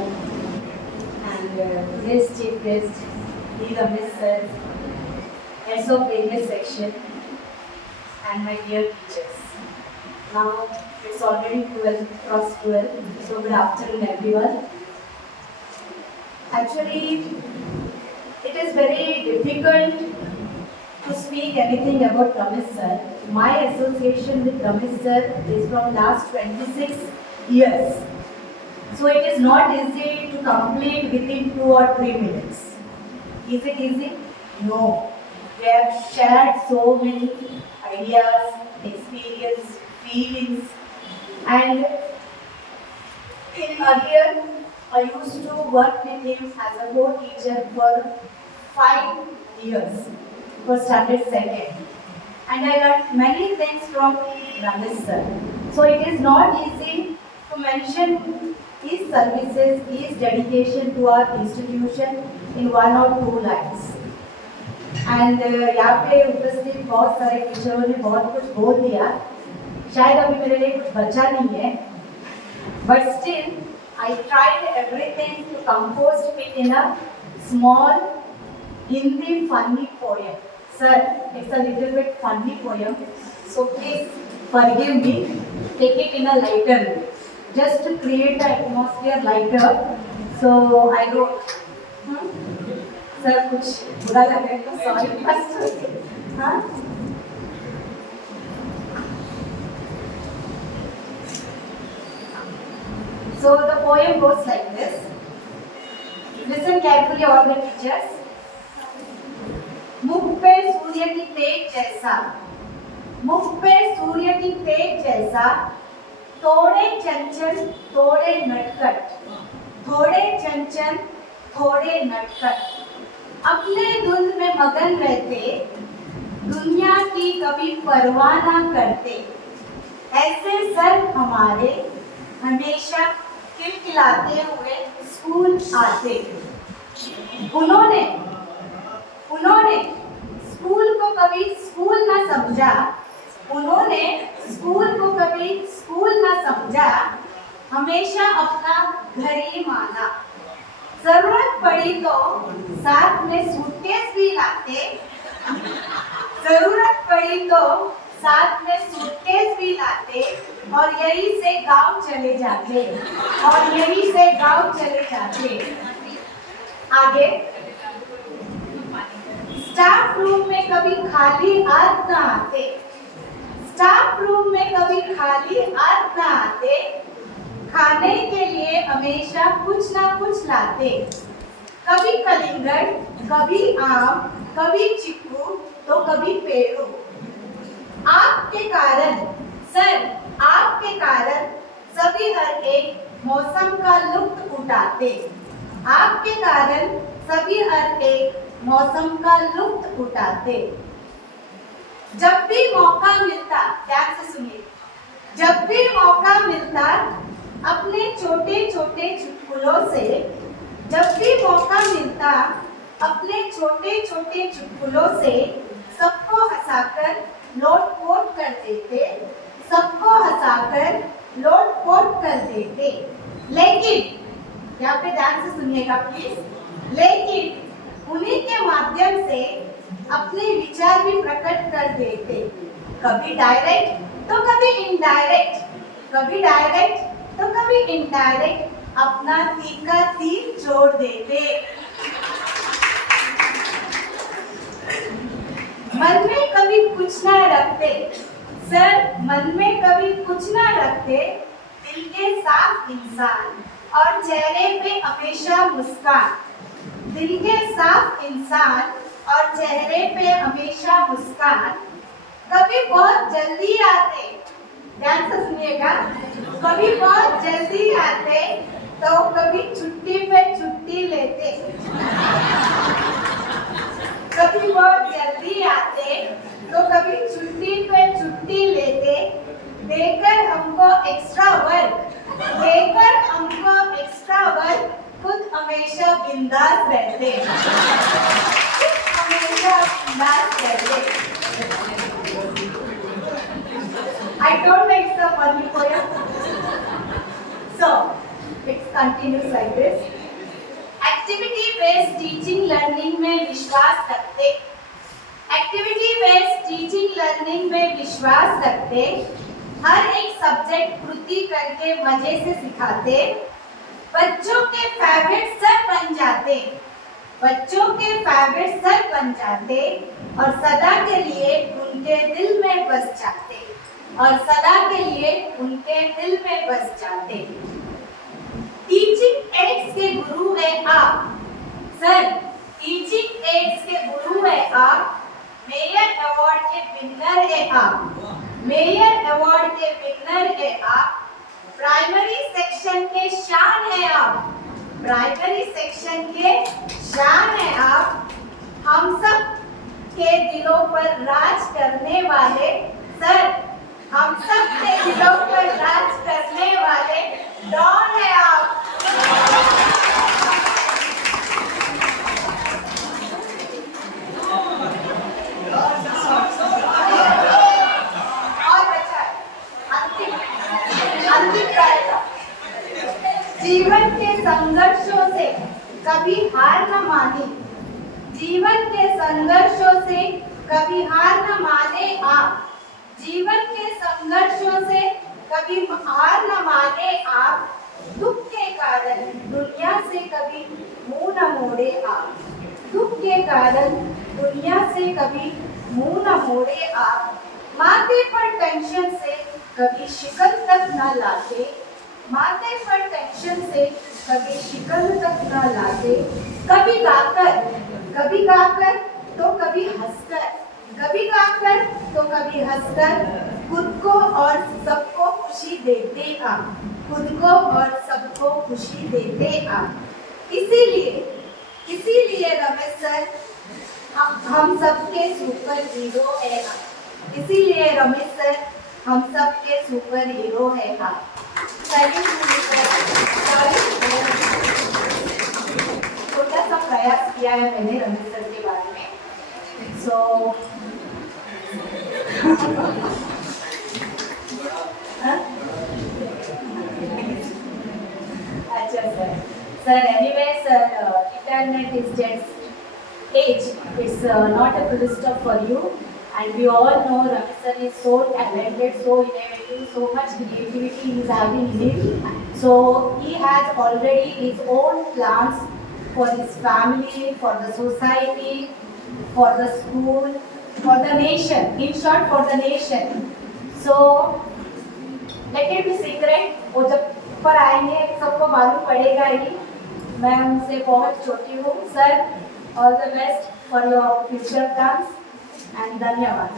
and today's chief guest, P. Ramesh sir, heads of various section, and my dear teachers. Now it's already 12 cross 12, so good afternoon everyone. Actually, it is very difficult to speak anything about Ramesh sir. My association with Ramesh sir is from last 26 years. So it is not easy to complete within 2 or 3 minutes. Is it easy? No. We have shared so many ideas, experience, feelings, and in earlier I used to work with him as a co-teacher for 5 years for standard second, and I learned many things from Ramesh sir. So it is not easy to mention his services, his dedication to our institution in 1 or 2 lines. And यहाँ पे उपस्थित बहुत सारे टीचरों ने बहुत कुछ बोल दिया, शायद अभी मेरे लिए कुछ बचा नहीं है, but still I tried everything to compose it in a small Hindi funny poem. Sir, it's a little bit funny poem, so please forgive me. Take it in a lighter way, just to create the atmosphere lighter. So I wrote. Sir, कुछ बुरा लगे तो sorry first. हाँ? So the poem goes like this. Listen carefully, all the teachers. मुख पे सूर्य की तेज जैसा, मुख पे सूर्य की तेज जैसा, थोड़े चंचल थोड़े नटखट, थोड़े चंचल थोड़े नटखट, अपने धुन में मगन रहते, दुनिया की कभी परवाह ना करते, ऐसे सर हमारे हमेशा खिलखिलाते हुए स्कूल आते। उन्होंने स्कूल को कभी स्कूल ना समझा, उन्होंने स्कूल को कभी स्कूल ना समझा, हमेशा अपना घर ही माना। जरूरत पड़ी तो साथ में सूटकेस भी लाते, जरूरत पड़ी तो साथ में सूटकेस भी लाते, और यहीं से गांव चले जाते, और यहीं से गांव चले जाते। आगे, स्टाफ रूम में कभी खाली हाथ ना आते, स्टाफ रूम में कभी खाली हाथ ना आते, खाने के लिए हमेशा कुछ ना कुछ लाते, कभी कलिंगड़, कभी आम, कभी चिक्कू, तो कभी पेड़ू। आपके कारण सर, आपके कारण सभी हर एक मौसम का लुत्फ उठाते, आपके कारण सभी हर एक मौसम का लुत्फ उठाते। जब भी मौका मिलता, ध्यान से सुनिए, जब भी मौका मिलता अपने छोटे छोटे चुटकुलों से, जब भी मौका मिलता अपने छोटे छोटे चुटकुलों से सबको हंसाकर लोटपोट कर देते, सबको हंसाकर लोटपोट कर देते। लेकिन यहाँ पे ध्यान से सुनिएगा प्लीज, लेकिन उन्हीं के माध्यम से अपने विचार भी प्रकट कर देते, कभी डायरेक्ट तो कभी इनडायरेक्ट, कभी डायरेक्ट तो कभी इनडायरेक्ट, अपना तीखा तीर जोड़ देते। मन में कभी कुछ ना रखते सर, मन में कभी कुछ ना रखते, दिल के साफ इंसान और चेहरे पे हमेशा मुस्कान, दिल के साफ इंसान और चेहरे पे हमेशा मुस्कान, कभी बहुत जल्दी आते, ध्यान से सुनिएगा, कभी बहुत जल्दी आते तो कभी छुट्टी पे छुट्टी लेते, कभी बहुत जल्दी आते तो कभी छुट्टी पे छुट्टी लेते, देकर हमको एक्स्ट्रा वर्क, देकर हमको एक्स्ट्रा वर्क, खुद हमेशा बिंदास रहते, हमेशा बिंदास रहते। I don't make the funny poem. So, It continues like this. Activity based teaching learning में विश्वास रखते, एक्टिविटी बेस्ड टीचिंग लर्निंग में विश्वास रखते, हर एक सब्जेक्ट कृति करके मजे से सिखाते, बच्चों के फेवरेट सर बन जाते, बच्चों के फेवरेट सर बन जाते और सदा के लिए उनके दिल में बस जाते, और सदा के लिए उनके दिल में बस जाते। टीचिंग एड्स के गुरु है आप सर, टीचिंग एड्स के गुरु है आप, मेयर अवार्ड के विनर है आप, मेयर अवार्ड के विनर है आप, प्राइमरी सेक्शन के शान है आप, प्राइमरी सेक्शन के शान है आप, हम सब के दिलों पर राज करने वाले सर, हम सब के दिलों पर राज करने वाले डॉन है आप। और बचा अंतिम कार्यक्रम, जीवन के संघर्षों से कभी हार न माने, जीवन के संघर्षों से कभी हार न माने आप, जीवन के संघर्षों से कभी हार न माने आप, दुख के कारण दुनिया से कभी मुंह न मोड़े आप, दुख के कारण दुनिया से कभी मुंह न मोड़े आप, माथे पर टेंशन से कभी शिकन तक न लाते, माथे पर टेंशन से कभी शिकन तक न लाते, कभी गाकर तो कभी हंसकर, कभी गाकर तो कभी हंसकर, खुद को और सबको खुशी देते आप, खुद को और सबको खुशी देते आप। इसीलिए रमेश सर हम सबके सुपर हीरो है आप, इसीलिए रमेश सर हम सबके सुपर हीरो है आप। छोटा सा प्रयास किया है मैंने रमेश सर के बारे में। सो अच्छा sir anyway sir, internet is just age, it's not a full stop for you, and we all know Ramesh sir is so talented, so innovative, so much creativity he is having in him. So he has already his own plans for his family, for the society, for the school, for the nation, in short for the nation. So let it be secret, वो जब पर आएंगे सबको मालूम पड़ेगा ही। मैं उनसे बहुत छोटी हूँ sir, all the best for your future plans and धन्यवाद।